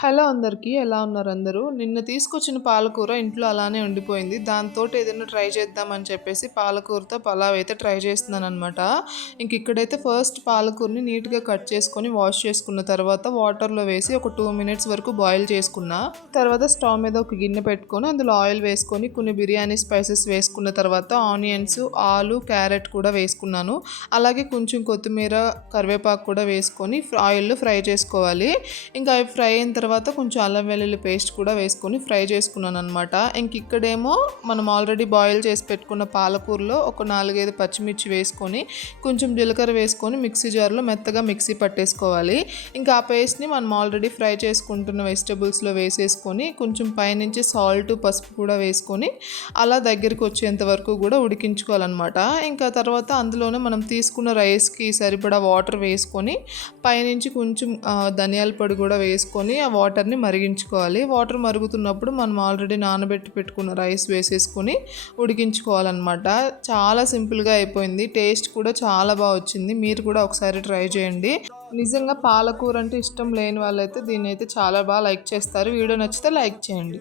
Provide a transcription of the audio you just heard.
Hello అందరికీ. ఎలా ఉన్నారు అందరూ? నిన్న తీసుకొచ్చిన పాలకూర ఇంట్లో అలానే ఉండిపోయింది. దాంతోటి ఏదైనా ట్రై చేద్దామని చెప్పేసి పాలకూరతో పలావ్ అయితే ట్రై చేస్తున్నాననమాట. ఇక్కడైతే ఫస్ట్ పాలకూరని నీట్‌గా కట్ చేసుకొని వాష్ చేసుకున్న తర్వాత వాటర్‌లో వేసి ఒక 2 మినిట్స్ వరకు బాయిల్ చేసుకున్నా. తర్వాత స్టవ్ మీద ఒక గిన్నె పెట్టుకొని అందులో ఆయిల్ వేసుకొని కొన్ని బిర్యానీ స్పైసెస్ వేసుకున్న తర్వాత ఆనియన్స్, ఆలు, క్యారెట్ కూడా వేసుకున్నాను. అలాగే కొంచెం కొత్తిమీర, కరివేపాకు కూడా వేసుకొని ఆయిల్‌లో ఫ్రై చేసుకోవాలి. ఇంకా అవి ఫ్రై అయిన తర్వాత కొంచెం అల్లం వెల్లుల్లి పేస్ట్ కూడా వేసుకొని ఫ్రై చేసుకున్నాను అనమాట. ఇక్కడేమో మనం ఆల్రెడీ బాయిల్ చేసి పెట్టుకున్న పాలకూరలో ఒక 4-5 పచ్చిమిర్చి వేసుకొని కొంచెం జీలకర్ర వేసుకొని మిక్సీ జార్లో మెత్తగా మిక్సీ పట్టేసుకోవాలి. ఇంకా ఆ పేస్ట్ని మనం ఆల్రెడీ ఫ్రై చేసుకుంటున్న వెజిటబుల్స్లో వేసేసుకొని కొంచెం పైనుంచి సాల్ట్, పసుపు కూడా వేసుకొని అలా దగ్గరికి వచ్చేంత వరకు కూడా ఉడికించుకోవాలన్నమాట. ఇంకా తర్వాత అందులోనే మనం తీసుకున్న రైస్కి సరిపడా వాటర్ వేసుకొని పైనుంచి కొంచెం ధనియాల పొడి కూడా వేసుకొని ఆ వాటర్ని మరిగించుకోవాలి. వాటర్ మరుగుతున్నప్పుడు మనం ఆల్రెడీ నానబెట్టి పెట్టుకున్న రైస్ వేసేసుకొని ఉడికించుకోవాలన్నమాట. చాలా సింపుల్గా అయిపోయింది. టేస్ట్ కూడా చాలా బాగా వచ్చింది. మీరు కూడా ఒకసారి ట్రై చేయండి. నిజంగా పాలకూర అంటే ఇష్టం లేని వాళ్ళైతే దీన్ని అయితే చాలా బాగా లైక్ చేస్తారు. వీడియో నచ్చితే లైక్ చేయండి.